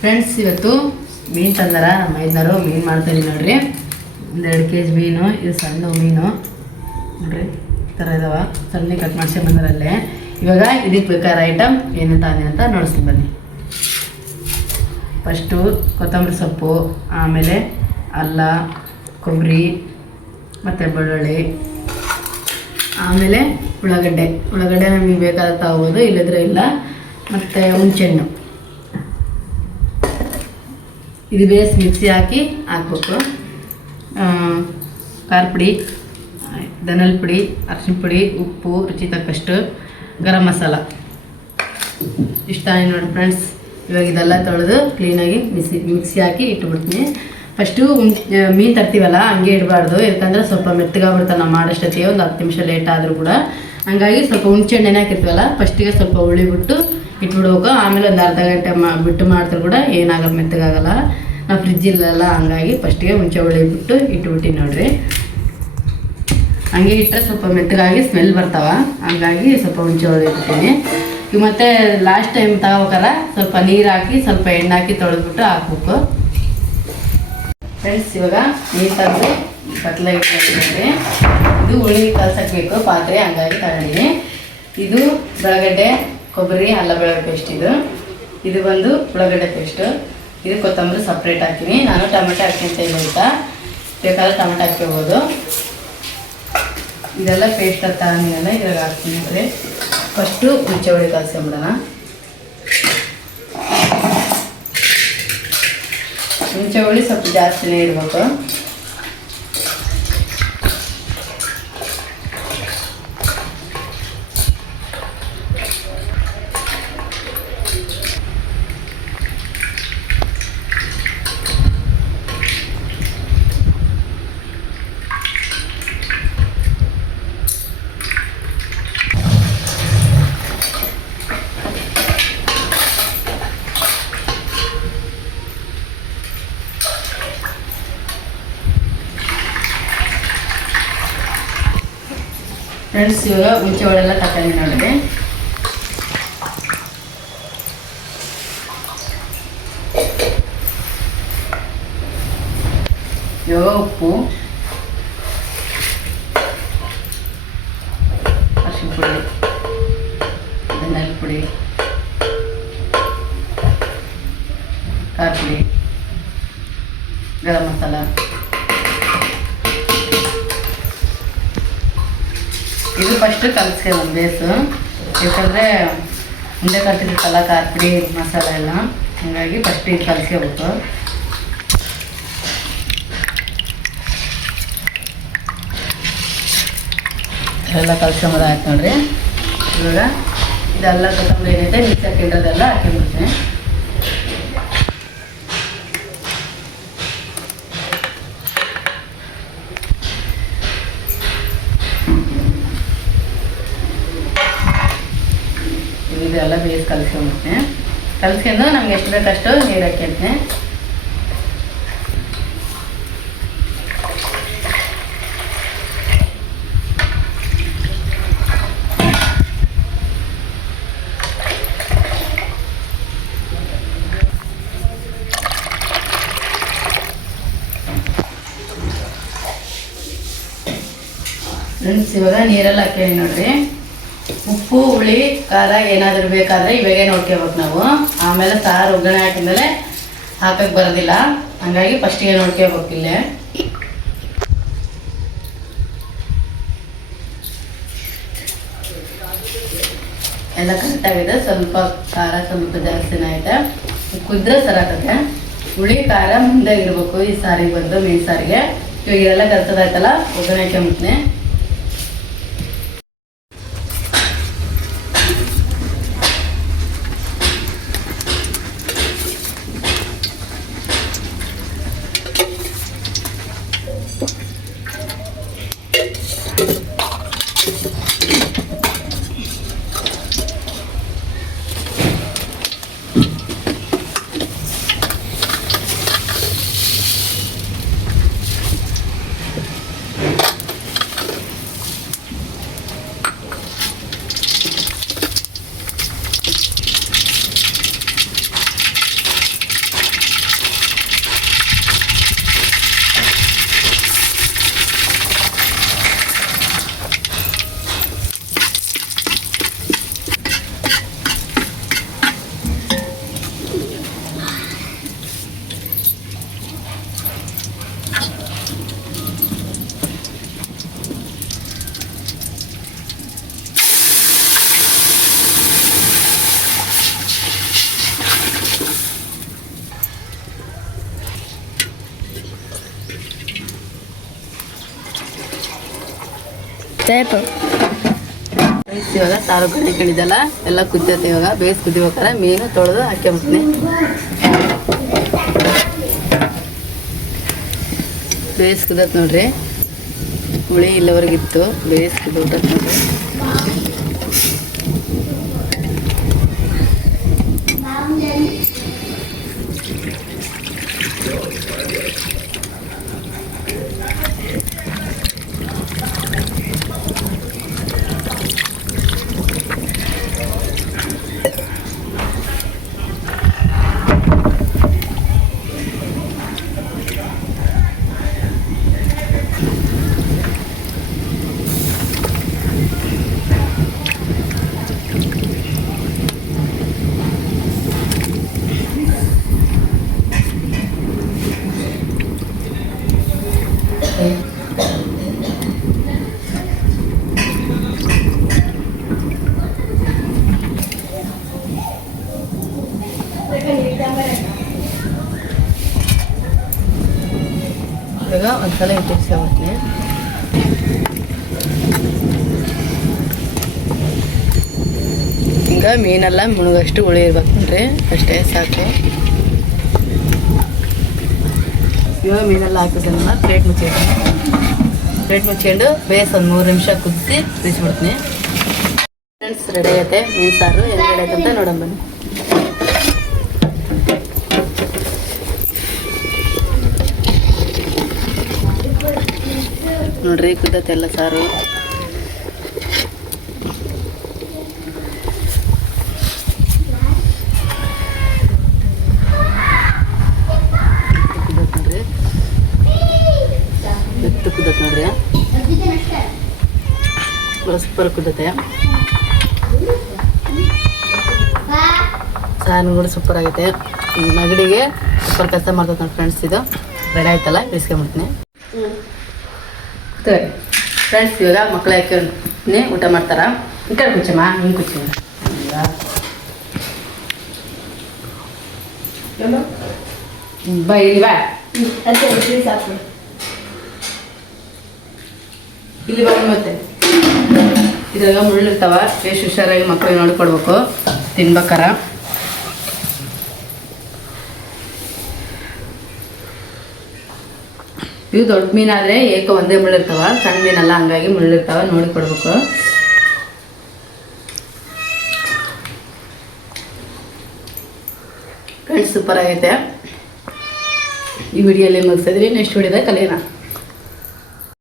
Friends, ಇವತ್ತು ಮೀನು ತಂದಾರ. ನಮ್ಮ ಐದನರು ಮೀನು ಮಾಡ್ತಾಯಿದ್ದೀವಿ ನೋಡ್ರಿ. ಒಂದು 2 kg ಮೀನು. ಇದು ಸಣ್ಣ ಮೀನು ನೋಡ್ರಿ, ಈ ಥರ ಇದಾವ. ಸಣ್ಣ ಕಟ್ ಮಾಡ್ಸ್ಕೊಂಡು ಬಂದರಲ್ಲೇ. ಇವಾಗ ಇದಕ್ಕೆ ಬೇಕಾದ ಐಟಮ್ ಏನು ತಾನೆ ಅಂತ ನೋಡಿಸ್ತೀನಿ ಬನ್ನಿ. ಫಸ್ಟು ಕೊತ್ತಂಬರಿ ಸೊಪ್ಪು, ಆಮೇಲೆ ಅಲ್ಲ, ಕೊಬ್ಬರಿ ಮತ್ತು ಬೆಳ್ಳುಳ್ಳಿ, ಆಮೇಲೆ ಉಳ್ಳಾಗಡ್ಡೆ ನಮಗೆ ಬೇಕಾದ ತಗೋಬೋದು, ಇಲ್ಲದ್ರೆ ಇಲ್ಲ. ಮತ್ತು ಹುಣಸೆಹಣ್ಣು. ಇದು ಬೇಸ್ ಮಿಕ್ಸಿ ಹಾಕ್ಬೇಕು. ಖಾರ ಪುಡಿ, ಧನಿಯಾ ಪುಡಿ, ಅರಿಶಿನ ಪುಡಿ, ಉಪ್ಪು, ರುಚಿ ತಕ್ಕಷ್ಟು, ಗರಂ ಮಸಾಲ ಇಷ್ಟ ನೋಡಿ ಫ್ರೆಂಡ್ಸ್. ಇವಾಗ ಇದೆಲ್ಲ ತೊಳೆದು ಕ್ಲೀನಾಗಿ ಮಿಕ್ಸಿ ಹಾಕಿ ಇಟ್ಬಿಡ್ತೀನಿ. ಫಸ್ಟು ಮೀನು ತರ್ತೀವಲ್ಲ ಹಂಗೆ ಇಡಬಾರ್ದು, ಯಾಕಂದರೆ ಸ್ವಲ್ಪ ಮೆತ್ತಗಾಗ್ಬಿಡ್ತಾರೆ. ನಾವು ಮಾಡೋಷ್ಟೊತ್ತಿಗೆ ಒಂದು 10 ನಿಮಿಷ ಲೇಟ್ ಆದರೂ ಕೂಡ. ಹಂಗಾಗಿ ಸ್ವಲ್ಪ ಹುಣಸೆಹಣ್ಣು ಹಾಕಿರ್ತೀವಲ್ಲ, ಫಸ್ಟಿಗೆ ಸ್ವಲ್ಪ ಉಳಿಬಿಟ್ಟು ಇಟ್ಬಿಡ್ಬೇಕು. ಆಮೇಲೆ ಒಂದು ಅರ್ಧ ಗಂಟೆ ಬಿಟ್ಟು ಮಾಡ್ತಾರೆ ಕೂಡ ಏನಾಗಲ್ಲ, ಮೆತ್ತಗಾಗಲ್ಲ. ನಾವು ಫ್ರಿಜ್ ಇಲ್ಲಲ್ಲ, ಹಂಗಾಗಿ ಫಸ್ಟಿಗೆ ಹುಣಸೆ ಬಿಟ್ಟು ಇಟ್ಬಿಟ್ಟಿನಿ ನೋಡ್ರಿ. ಹಂಗೆ ಇಟ್ಟರೆ ಸ್ವಲ್ಪ ಮೆತ್ತಗಾಗಿ ಸ್ಮೆಲ್ ಬರ್ತಾವ, ಹಂಗಾಗಿ ಸ್ವಲ್ಪ ಹುಣಸೆ ಇಟ್ಬಿಡ್ತೀನಿ. ಈಗ ಮತ್ತೆ ಲಾಸ್ಟ್ ಟೈಮ್ ತಗೋಬೇಕಾರ ಸ್ವಲ್ಪ ನೀರು ಹಾಕಿ ಸ್ವಲ್ಪ ಎಣ್ಣೆ ಹಾಕಿ ತೊಳೆದ್ಬಿಟ್ಟು ಹಾಕ್ಬೇಕು. ಫ್ರೆಂಡ್ಸ್, ಇವಾಗ ನೀರು ತಂದು ಕತ್ಲ ಇಟ್ಕೊಂಡಿದ್ದೀನಿ. ಇದು ಹುಳಿ ಕಲ್ಸಕ್ಕೆ ಪಾತ್ರೆ, ಹಂಗಾಗಿ ತಗೊಂಡಿನಿ. ಇದು ಉಳ್ಳಾಗಡ್ಡೆ, ಕೊಬ್ಬರಿ, ಅಲ್ಲ ಬೆಳ್ಳುಳ್ಳಿ ಪೇಸ್ಟ್. ಇದು ಬಂದು ಉಳ್ಳಾಗಡ್ಡೆ ಪೇಸ್ಟು. ಇದು ಕೊತ್ತಂಬರಿ ಸಪ್ರೇಟ್ ಹಾಕ್ತೀನಿ. ನಾನು ಟೊಮೆಟೊ ಹಾಕ್ತೀನಿ ಆಯಿತಾ, ಬೇಕಾದ್ರೆ ಟೊಮೆಟೊ ಹಾಕ್ಕೋಬೋದು. ಇದೆಲ್ಲ ಪೇಸ್ಟ್ ತಗೊಂಡಿಲ್ಲ, ಇದ್ರಾಗ ಹಾಕ್ತೀನಿ ಅಂದರೆ ಫಸ್ಟು ಹುಣಸೆ ಹುಳಿ ಕಲ್ಸ್ಕೊಂಬಿಡೋಣ. ಹುಣಸೆ ಹುಳಿ ಸ್ವಲ್ಪ ಜಾಸ್ತಿನೇ ಇರಬೇಕು. ಫ್ರೆಂಡ್ಸ್, ಇವಾಗ ಹುಣಸೆ ಹುಳೆಲ್ಲ ತಗೊಂಡು ನೋಡಿದೆ. ಇವಾಗ ಉಪ್ಪು, ಅರಿಶಿನ ಪುಡಿ, ಧನಿಯಾ ಪುಡಿ, ಖಾರ ಪುಡಿ, ಗರಂ ಮಸಾಲ. ಇದು ಫಸ್ಟ್ ಕಲಿಸ್ಕೊಂಡು ಬೇಸು, ಯಾಕಂದರೆ ಮುಂದೆ ಕಲ್ತಿರ್ತಲ್ಲ ಖಾರ ಪುಡಿ ಮಸಾಲೆ ಎಲ್ಲ, ಹಾಗಾಗಿ ಫಸ್ಟ್ ಇದು ಕಲಿಸ್ಕೋಬೇಕು. ಎಲ್ಲ ಕಲ್ಸ್ಕೊಂಬೋದು ಆಯ್ತು ನೋಡ್ರಿ. ಇವಾಗ ಇದೆಲ್ಲ ಕೊತ್ತಂಬರಿ ಏನೈತೆ ಮಿಕ್ಸ್ ಹಾಕಿರೋದೆಲ್ಲ ಹಾಕಿಬಿಡ್ತೀನಿ. ಇದೆಲ್ಲ ಬೇಸ್ ಕಲಿಸ್ಕೊಂಡ್ಬಿಡ್ತೀನಿ. ಕಲಿಸ್ಕೊಂಡು ನಮ್ಗೆ ಎಷ್ಟು ಬೇಕಷ್ಟು ನೀರು ಹಾಕಿರ್ತೀನಿ. ಫ್ರೆಂಡ್ಸ್, ಇವಾಗ ನೀರೆಲ್ಲ ಹಾಕಿ ನೋಡ್ರಿ. ಉಪ್ಪು, ಹುಳಿ, ಖಾರ ಏನಾದರೂ ಬೇಕಾದರೆ ಇವಾಗೇ ನೋಡ್ಕೋಬೇಕು ನಾವು. ಆಮೇಲೆ ಸಾರು ಒಗ್ಗರಣೆ ಹಾಕಿದ್ಮೇಲೆ ಹಾಕಕ್ಕೆ ಬರೋದಿಲ್ಲ, ಹಂಗಾಗಿ ಫಸ್ಟಿಗೆ ನೋಡ್ಕೋಬೇಕು. ಇಲ್ಲೇ ಎಲ್ಲ ಕರೆಕ್ಟಾಗಿದೆ. ಸ್ವಲ್ಪ ಖಾರ ಸ್ವಲ್ಪ ಜಾಸ್ತಿನೇ ಆಯ್ತಾ, ಕುದ್ರೆ ಸರಾಕತ್ತೆ. ಹುಳಿ ಖಾರ ಮುಂದೆ ಇರಬೇಕು ಈ ಸಾರಿಗೆ ಬಂದು, ಮೀನು ಸಾರಿಗೆ. ಇವಾಗ ಇದೆಲ್ಲ ಕಲ್ಸೋದಾಯ್ತಲ್ಲ, ಒಗ್ಗರಣೆ ಹಾಕ್ಕೊಂಬಿಡ್ತೀನಿ. ಇವಾಗ ಸಾರು ಕಡಿದಲ್ಲ ಎಲ್ಲ ಕುದ್ದೈತೆ. ಇವಾಗ ಬೇಯಿಸಿ ಕುದಿಬೇಕಾರೆ ಮೀನು ತೊಳೆದು ಹಾಕ್ಕೊಂಬಿಡ್ತೀನಿ. ಬೇಯಿಸಿ ಕುದತ್ ನೋಡ್ರಿ, ಹುಳಿ ಇಲ್ಲವರೆಗಿತ್ತು. ಬೇಯಿಸಿ ಕುದೋಟತ್ ನೋಡ್ರಿ. ಇವಾಗ ಒಂದ್ಸಲ ಇಟ್ಟಿಸ್ಕೊಂಡ್ಬಿಡ್ತೀನಿ. ಈಗ ಮೀನೆಲ್ಲ ಮುಳುಗಷ್ಟು ಹುಳಿ ಇರ್ಬೇಕು ನೋಡ್ರಿ, ಅಷ್ಟೇ ಸಾಕು. ಇವಾಗ ಮೀನೆಲ್ಲ ಹಾಕಿದ್ದನ್ನ ಪ್ಲೇಟ್ ಮುಚ್ಕೊಂಡು ಬೇಯಿಸಿ ಒಂದು 3 ನಿಮಿಷ ಕುದಿಸಿ ಬಿಡಿಸ್ಬಿಡ್ತೀನಿ. ಫ್ರೆಂಡ್ಸ್, ರೆಡಿ ಆಗೈತೆ ಮೀನು ಸಾರು. ಹೆಂಗೆ ರೆಡಿ ಆಯ್ತು ಅಂತ ನೋಡೋಣ ಬನ್ನಿ. ನೋಡ್ರಿ ಕುದ್ದತ್ತೆಲ್ಲ ಸಾರು. ನೋಡ್ರಿ ಬೆತ್ತು ಕುದ್ದತ್ ನೋಡ್ರಿ, ಸೂಪರ್ ಕುದ್ದತೆ. ಸಾರು ಕೂಡ ಸೂಪರ್ ಆಗೈತೆ. ನಗಡಿಗೆ ಸೂಪರ್ ಕೆಲಸ ಮಾಡ್ತೈತೆ ನೋಡಿ ಫ್ರೆಂಡ್ಸ್. ಇದು ರೆಡಿ ಆಯ್ತಲ್ಲ, ಬೇಯಿಸ್ಕೊಂಬಿಡ್ತೀನಿ. ಫ್ರೆಂಡ್ಸ್, ಇವಾಗ ಮಕ್ಕಳು ಹಾಕಿ ಊಟ ಮಾಡ್ತಾರ. ಈ ಕಡೆ ಕುಚ್ಚಮ್ಮ, ಹಿಂಗೆ ಕುಚ್ಚ ಬಾ, ಇಲ್ಲಿ ಬಾ, ಇಲ್ಲಿ ಬಾ. ಮತ್ತೆ ಇದ್ರಾಗ ಮುಳ್ಳಿರ್ತಾವ, ಎಷ್ಟು ಹುಷಾರಾಗಿ ಮಕ್ಕಳಿಗೆ ನೋಡ್ಕೊಡ್ಬೇಕು ತಿನ್ಬೇಕಾರ. ಇವು ದೊಡ್ಡ ಮೀನಾದರೆ ಒಂದೇ ಮುಳ್ಳಿರ್ತಾವ, ಸಣ್ಣ ಮೀನಲ್ಲ, ಹಂಗಾಗಿ ಮುಳ್ಳಿರ್ತಾವ, ನೋಡಿ ಕೊಡ್ಬೇಕು. ಫ್ರೆಂಡ್ಸ್, ಸೂಪರ್ ಆಗೈತೆ. ಈ ವಿಡಿಯೋಲಿ ಮುಗಿಸಿದ್ರಿ, ನೆಕ್ಸ್ಟ್ ವಿಡಿಯೋದಾಗ ಕಲಿಯೋಣ.